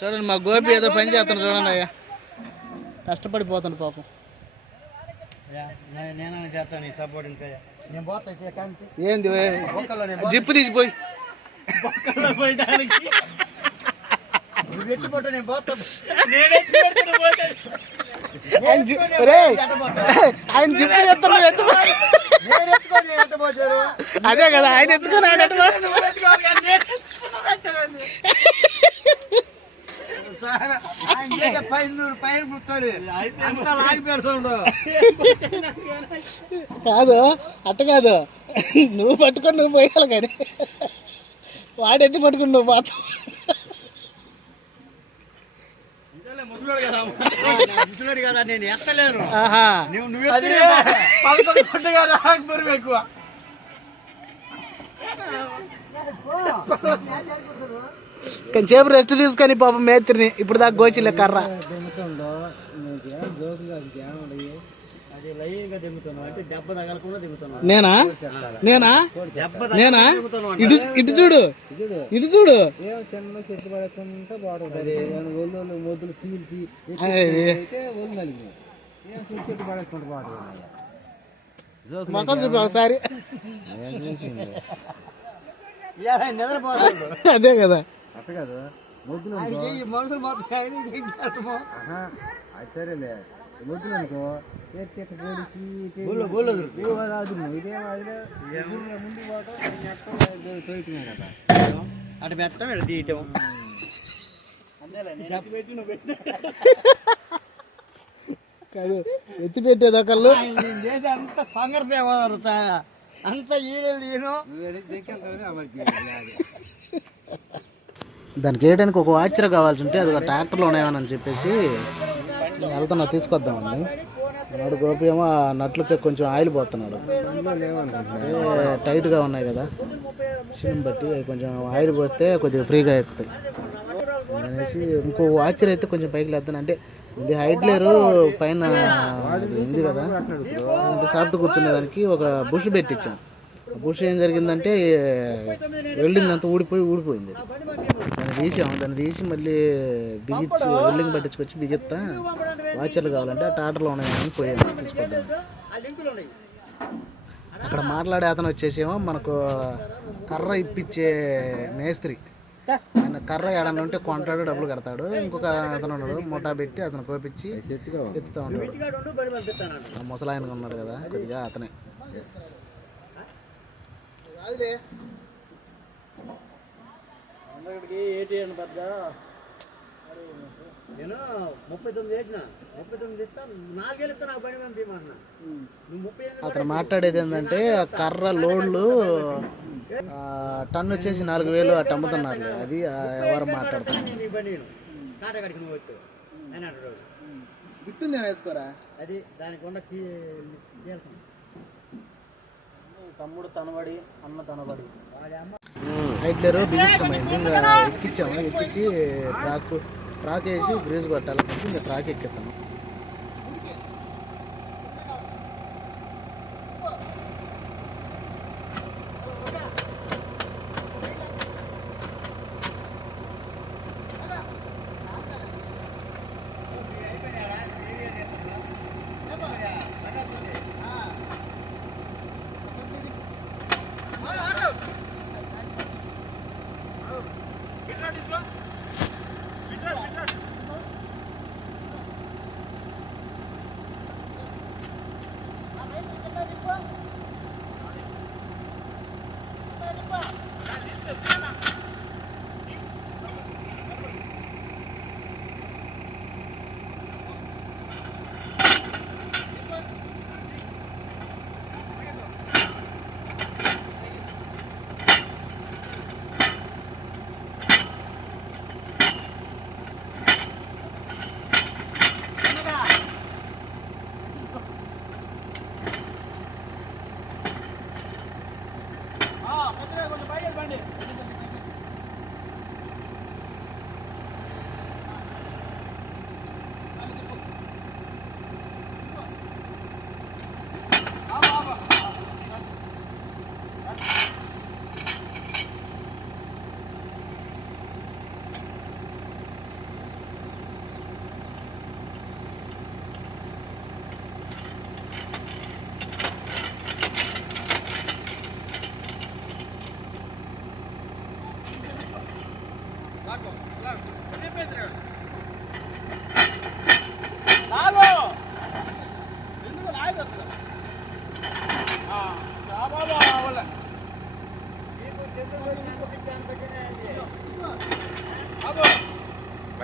చూడండి మా గోపి ఏదో పని చేస్తాను చూడండి అయ్యా, కష్టపడిపోతాను పాపం. నేను చేస్తాను సపోర్ట్. ఇంకా నేను పోతా ఏంది జిప్పు తీసిపోయి పోయడానికి నేను పోతా. ఆయన జిప్పు చెప్తాను అదే కదా, ఆయన ఎత్తుకొని ఆయన కాదు, అట్ట కాదు, నువ్వు పట్టుకొని నువ్వు పోయాలి కానీ వాడు ఎత్తి పట్టుకుని నువ్వు పోతావు. ముసలోడు కదా, నేను ఎత్తలేను. ఎక్కువ కొంచెంసేపు రెస్ట్ తీసుకొని పాపం మేత్రిని ఇప్పుడు దాకా గోచిలే కర్ర. నేనా నేనా నేనా ఇటు ఇటు చూడు, ఇటు చూడు. మొక్కలు చూపి ఒకసారి. అదే కదా, మనుషులు మొత్తం సరేలే వద్దులు అనుకో ఇదే ముందు పోవటం కదా అటు పెట్టడం తీయటం. కాదు ఎత్తి పెట్టేది ఒకళ్ళు అంత పంగర పేవరుతా అంత ఈడలు తీను. దానికి వేయడానికి ఒక వాచర్ కావాల్సి ఉంటే అది ఒక ట్రాక్టర్లో ఉన్నాయని చెప్పేసి వెళ్తున్నా తీసుకొద్దామని. వాడు గోపి ఏమో ఆ నట్లకి కొంచెం ఆయిల్ పోతున్నాడు, టైట్గా ఉన్నాయి కదా షిమ్ బట్టి, కొంచెం ఆయిల్ పోస్తే కొద్దిగా ఫ్రీగా ఎక్కుతాయి అనేసి ఇంకో వాచర్ అయితే కొంచెం పైకి లేస్తాను. అంటే ఇది హైట్ లేరు పైన ఉంది కదా, సాఫ్ట్ కూర్చునేదానికి ఒక బుష్ పెట్టించాను. బుష్ ఏం జరిగిందంటే వెల్డింగ్ అంతా ఊడిపోయింది. దాన్ని తీసి మళ్ళీ బిగించి వెల్డింగ్ పట్టించుకొచ్చి బిగిస్తా వాచర్లు కావాలంటే ఆ టాటర్లో ఉన్నాయని పోయాను తీసుకొద్దాం. అక్కడ మాట్లాడే అతను వచ్చేసేమో మనకు కర్ర ఇప్పించే మేస్త్రి. ఆయన కర్ర ఏడన్నా ఉంటే కొంటాడు, డబ్బులు కడతాడు. ఇంకొక అతను ఉన్నాడు ముఠా పెట్టి అతను కోపించి ఎత్తుతూ ఉంటాడు. ఆ ముసలాయనగా ఉన్నాడు కదా కొద్దిగా అతనే. నేను 39 చేసిన 39 ఇస్తాను, 4 ఏళ్ళు ఇస్తాను. బండి పంపిమన్నా నువ్వు 30. అతను మాట్లాడేది ఏంటంటే కర్ర లోడ్లు టన్ను వచ్చేసి 4,000 అట్ట అమ్ముతున్నారు. అది ఎవరు మాట్లాడుతున్నారు? గిట్టుందే వేసుకోరా, అది దానికి ఉన్న తమ్ముడు తనబడి అన్న తనబడి హైట్లరు బిగించడమైంది. ఇంకా ఎక్కించాము, ఎక్కించి ట్రాక్ వేసి గ్రీజ్ కొట్టాలని ఇంకా ట్రాక్ ఎక్కిస్తాము.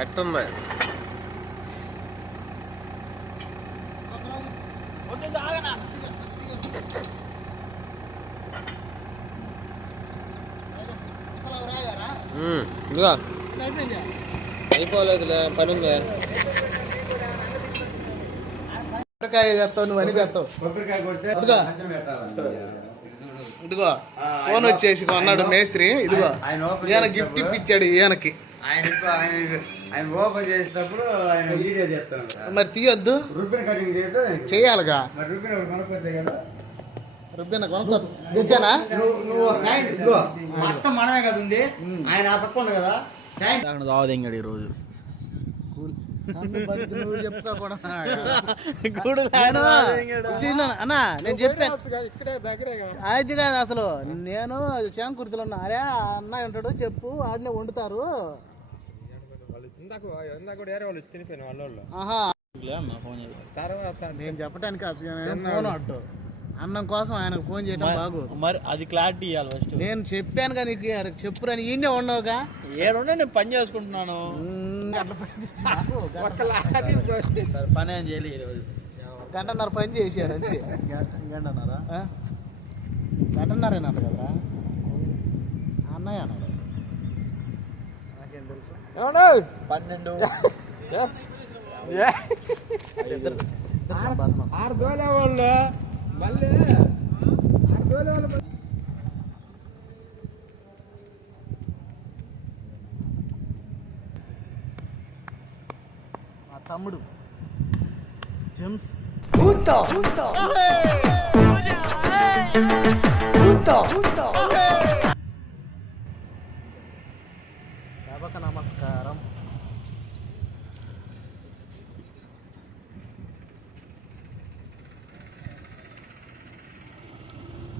ఎట్టుంది? ఇదిగో అయిపోలేదులే, పని ఉంది. కొబ్బరికాయ చేస్తావు, నువ్వు అని చేస్తావు. కొబ్బరికాయ కొడితే ఇదిగో. మంచం పెట్టాలి. ఇదిగో ఫోన్ వచ్చేసి అన్నాడు మేస్త్రి. ఇదిగో ఆయన ఓపెన్ ఈయన గిఫ్ట్ ఇప్పించాడు ఈయనకి. ఆయన ఓపెన్ చేసేటప్పుడు ఆయన వీడియో చేస్తాడు. మరి తీయొద్దు, రుబ్బిన్ కటింగ్ చేస్తే చెయ్యాలిగా. మరి రుబ్బిన్ కొనుక్కోతే కదా. రుబ్బిన కొనుక్కో తెచ్చానా? నువ్వు ఒక కాయింట్ ఇదిగో, మొత్తం మనమే కదా ఉంది. ఆయన ఆ పక్క ఉంది కదా కాయింట్. దావదెంగాడు ఈరోజు నువ్వు చెప్పుకోకుండా అన్నా నేను చెప్పాను అది కాదు అసలు. నేను శాంకుర్తిలో ఉన్నా. అరే అన్న ఉంటాడు చెప్పు, ఆడనే వండుతారు. ఆహా తర్వాత నేను చెప్పడానికి ఫోన్ అట్టు అన్నం కోసం ఆయనకు ఫోన్ చేయడం బాగు. మరి అది క్లారిటీ ఇవ్వాలి ఫస్ట్. నేను చెప్పాను కానీ చెప్పురని ఈయనే ఉండవుగా. ఏడుండే నేను పని చేసుకుంటున్నాను. పని ఏం చేయలేదు ఈరోజు. గంటన్నర పని చేశారు అంతే. గంటన్నారా? గంటన్నరేనంట కదరా అన్నయ్య అన్నాడు. నాకేం తెలుసు. 12 మా తమ్ముడు జెమ్స్ సభకు నమస్కారం.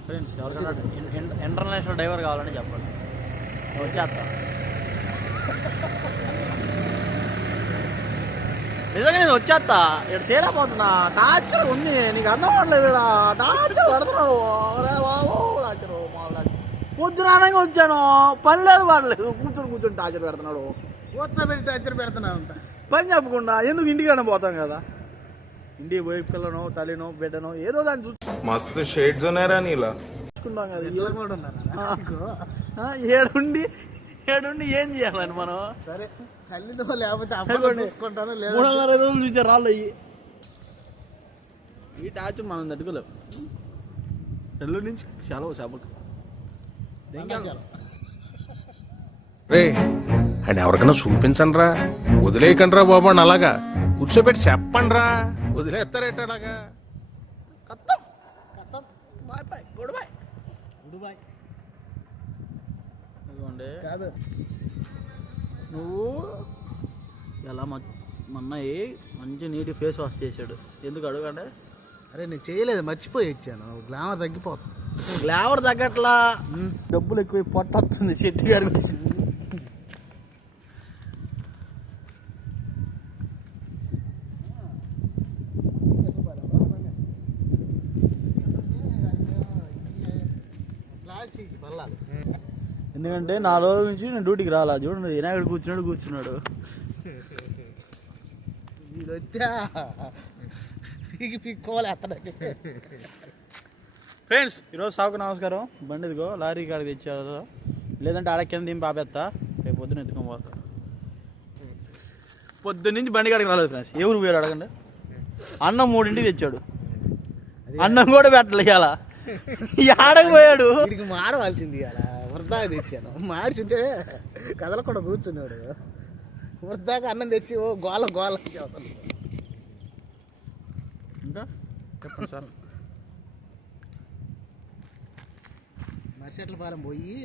ఫ్రెండ్స్ ఎవరికైనా ఇంటర్నేషనల్ డ్రైవర్ కావాలని చెప్పండి, వచ్చేస్తా. నిజంగా నేను వచ్చేస్తా. ఇక్కడ చేరపోతున్నా. టార్చర్ ఉంది, నీకు అర్థం అవ్వట్లేదు. ఇక్కడ టార్చర్ పెడుతున్నాడు. టార్చర్ పొద్దునానంగా వచ్చాను, పని లేదు పడలేదు. కూర్చొని టార్చర్ పెడుతున్నాడు. కూర్చోబెట్టి టార్చర్ పెడుతున్నానంట. పని చెప్పకుండా ఎందుకు ఇంటికైనా పోతాం కదా. ఇంటికి పోయి పిల్లనో తల్లినో బిడ్డనో ఏదో దాన్ని మస్తు షేడ్స్ ఉన్నారా నీలా చూసుకుంటాం కదా. ఇలా కూడా ఉన్నారా? ఏడుండి ఏం చేయాలని మనం? సరే తల్లిదో లేకపోతే అప్పుడు చూసుకుంటాను. లేదా 360 రోజులు చూసారు రాళ్ళు అయ్యి. ఈ టార్చర్ మనం తట్టుకోలేము. ఎల్లు నుంచి సెలవు సభకు. రే అండ్ ఎవరికైనా చూపించండి రా, వదిలేయకండి రా బాబు అని అలాగా కూర్చోబెట్టి చెప్పండి రా, వదిలేస్తారేట అలాగా. కాదు నువ్వు ఎలా మొన్నయి మంచి నీటి ఫేస్ వాష్ చేశాడు. ఎందుకు అడుగంటే? అరే నేను చేయలేదు, మర్చిపోయి ఇచ్చాను. గ్లామర్ తగ్గిపోతుంది. గ్లామర్ తగ్గట్లా, డబ్బులు ఎక్కువ పొట్ట వస్తుంది చెట్టు గారి. ఎందుకంటే 4 రోజుల నుంచి నేను డ్యూటీకి రాలా. చూడండి వినాయకుడు కూర్చున్నాడు. వీడు వచ్చా పిక్కోవాలి అతనికి. ఫ్రెండ్స్ ఈరోజు సాగుకు నమస్కారం. బండి ఇదిగో లారీ కాడికి తెచ్చారు, లేదంటే ఆడ కింద దింపి ఆపేస్తా. రేపు పొద్దున్న ఎత్తుకొని పోతా. పొద్దున్న నుంచి బండి కాడికి రాలేదు ఫ్రెండ్స్. ఎవరు పోయారు అడగండి. అన్నం 3ంటికి తెచ్చాడు, అన్నం కూడా పెట్టలే. ఇలా ఆడకు పోయాడు. వీడికి మాడవలసింది అలా వృద్ధాగా తెచ్చాను. మాడిచుంటే కదలకుండా కూర్చున్నాడు. వృద్ధాగా అన్నం తెచ్చి ఓ గోల చెబుతాను. ఇంకా చెప్పండి సార్. మర్చెట్ల పాలెం పోయి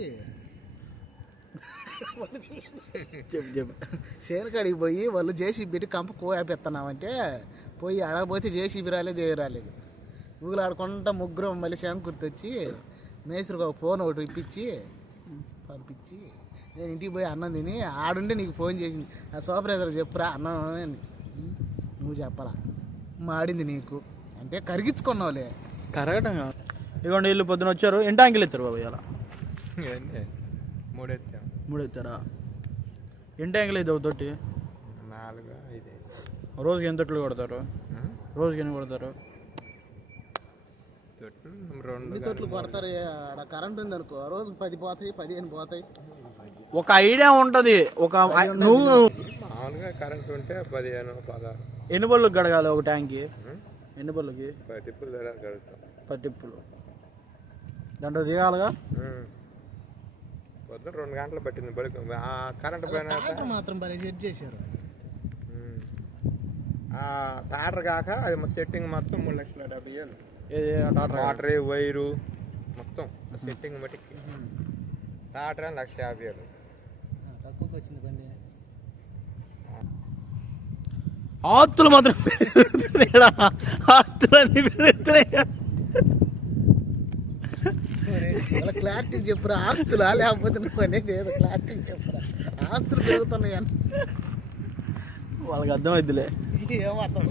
చెప్పు చేనుకాడికి పోయి వాళ్ళు జేసీబీ పెట్టి కంప కోయాపెత్తన్నామంటే పోయి అడగపోతే జేసీబీ రాలేదు, ఏవి రాలేదు. ఊగులు ఆడుకుంటా ముగ్గురు మళ్ళీ శాంకుర్తి వచ్చి మేస్త్రికి ఒక ఫోన్ ఒకటి ఇప్పించి పంపించి నేను ఇంటికి పోయి అన్నం తిని ఆడుండి నీకు ఫోన్ చేసింది. ఆ సూపర్వైజర్ చెప్పురా అన్నం అని. నువ్వు చెప్పాలా మాడింది నీకు అంటే కరిగించుకున్నావులే. కరగటం కాదు. ఇదిగోండి వీళ్ళు పొద్దున వచ్చారు. ఎన్ని ట్యాంకులు ఎత్తారు బాబు ఇలా? 3 3 ఎత్తారా? ఎన్ని ట్యాంకులు అయితే తోటి? రోజుకి ఎన్ని తొట్లు కొడతారు? రోజుకి ఎన్ని కొడతారు? ఎన్ని తొట్లు కొడతారు? ఆడ కరెంట్ ఉంది అనుకో, రోజుకి 10 పోతాయి, 15 పోతాయి. ఒక ఐడియా ఉంటది. ఒక నువ్వు మామూలుగా కరెంట్ ఉంటే 15, 16. ఎన్ని బళ్ళకి గడగాలి ఒక ట్యాంక్కి? ఎన్ని బళ్ళకి? 10 టిప్పులు గడుగుతాం. 10 టిప్పులు దాంట్లో దిగాలిగా. పొద్దున 2 గంటలు పట్టింది బడికి. ఆ కరెంట్ పోయిన ట్రాక్టర్ మాత్రం భలే సెట్ చేశారు. టాటర్ కాక అది సెట్టింగ్ మొత్తం 3,70,000. ఏది టాటర్? వాటర్ వైరు మొత్తం సెట్టింగ్ మట్టికి టాటర్ 1,50,000. తక్కువకి వచ్చింది బండి. ఆస్తులు మాత్రం పెరుగుతున్నాయి. ఆస్తులన్నీ పెరుగుతున్నాయి. క్లారిటీ చెప్పురా, ఆస్తులా లేకపోతే నువ్వు అనేది ఏదో క్లారిటీ చెప్పురా. ఆస్తులు పెరుగుతున్నాయి అని వాళ్ళకి అర్థమైద్దిలే. ఏమర్థం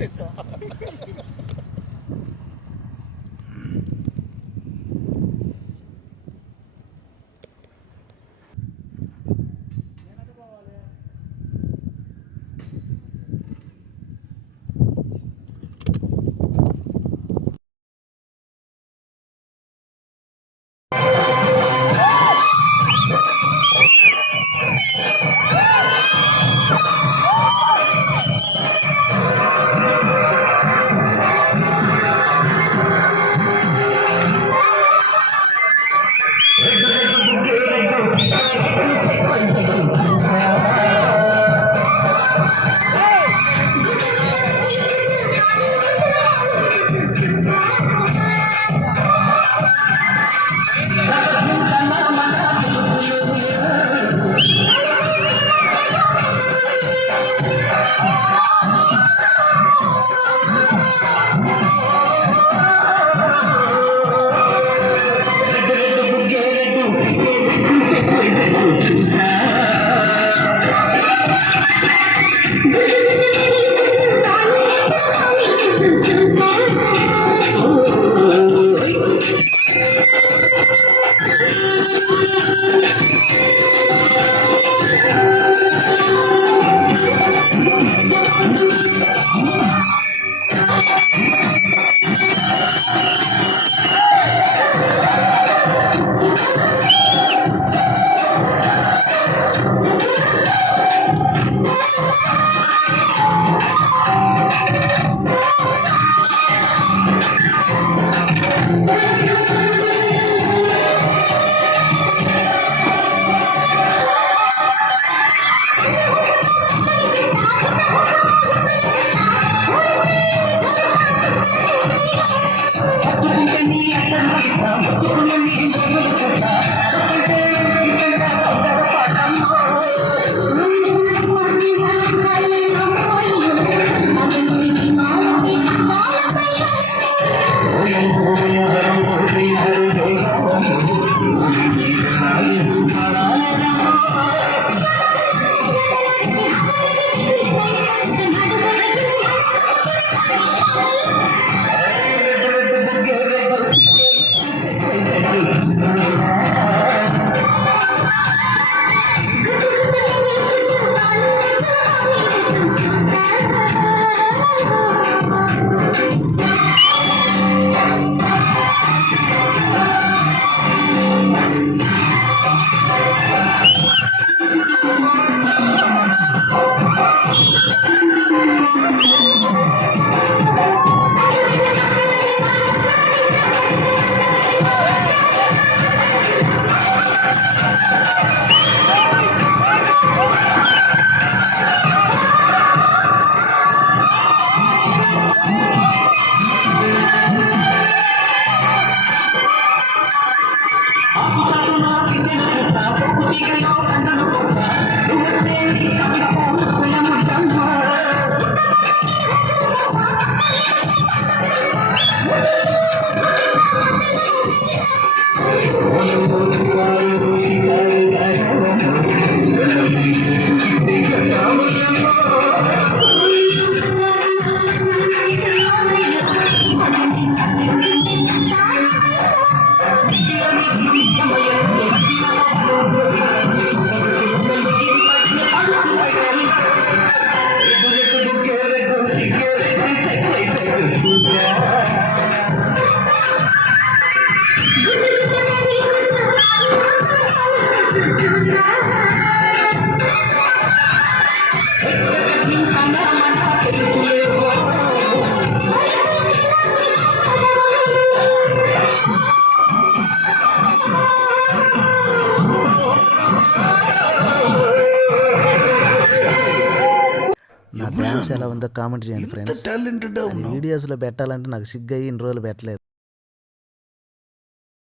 పర్ఫార్మెన్స్ ఎలా ఉందో కామెంట్ చేయండి ఫ్రెండ్స్. టాలెంటెడ్ వీడియోస్లో పెట్టాలంటే నాకు సిగ్గు అయ్యి ఇన్ని రోజులు పెట్టలేదు.